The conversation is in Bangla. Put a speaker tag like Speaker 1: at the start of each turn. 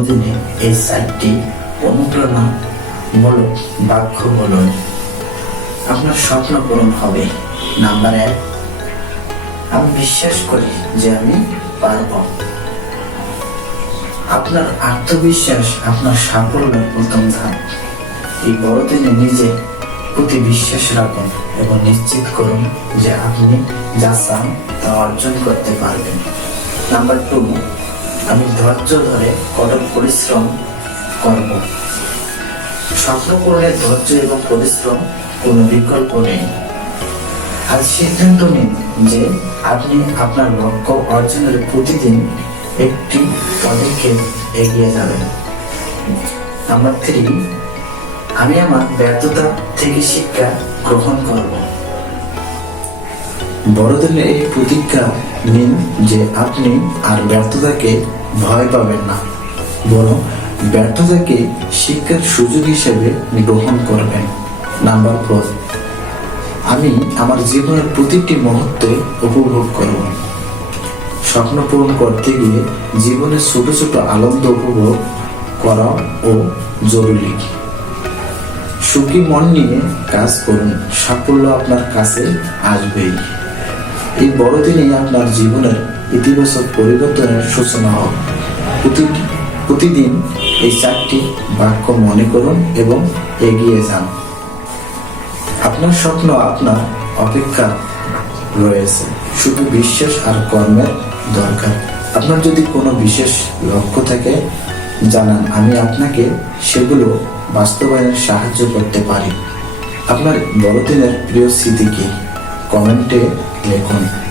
Speaker 1: বড়দিনে এই চারটি অনুপ্রেরণা মূলক বাক্য বলুন। আপনার স্বপ্ন পূরণ হবে, নাম্বার এক। আমি বিশ্বাস করি যে আমি পারব। আপনার আত্মবিশ্বাস, আপনার সাফল্যের প্রথম ধাপ। এই বড়দিনে নিজে প্রতি বিশ্বাস রাখুন এবং নিশ্চিত করুন যে আপনি যা চান তা অর্জন করতে পারবেন। নাম্বার টু আমি ধৈর্য ধরে কঠোর পরিশ্রম করব। স্বপ্ন পূরণের ধৈর্য এবং পরিশ্রম কোনো বিকল্প নেই। আজ সিদ্ধান্ত নিন যে আপনি আপনার লক্ষ্য অর্জনের প্রতিদিন একটি পদক্ষেপ এগিয়ে যাবেন। নাম্বার থ্রি আমি আমার ব্যর্থতা থেকে শিক্ষা গ্রহণ করব। বড়দিনের এই প্রতিজ্ঞা নিন যে আপনি আর ব্যর্থতাকে ভয় পাবেন না, বরং ব্যর্থতাকে শিক্ষার সুযোগ হিসেবে গ্রহণ করবেন। নাম্বার ফোর আমি আমার জীবনের প্রতিটি মুহূর্তে উপভোগ করব। স্বপ্ন পূরণ করতে গিয়ে জীবনের ছোট ছোট আনন্দ উপভোগ করা ও জরুরি। সুখী মন নিয়ে কাজ করুন, সাফল্য আপনার কাছে আসবেই। এই বড়দিনেই আপনার জীবনের ইতিবাচক পরিবর্তনের সূচনা হোক। প্রতিদিন এই চারটি বাক্য মনে করুন এবং এগিয়ে যান। আপনার স্বপ্ন, আপনার অপেক্ষা রয়েছে। শুধু বিশ্বাস আর কর্মের দরকার। আপনার যদি কোনো বিশেষ লক্ষ্য থাকে, জানান। আমি আপনাকে সেগুলো বাস্তবায়নের সাহায্য করতে পারি। আপনার বড়দিনের প্রিয় স্মৃতি কি? কমেন্টে 没空。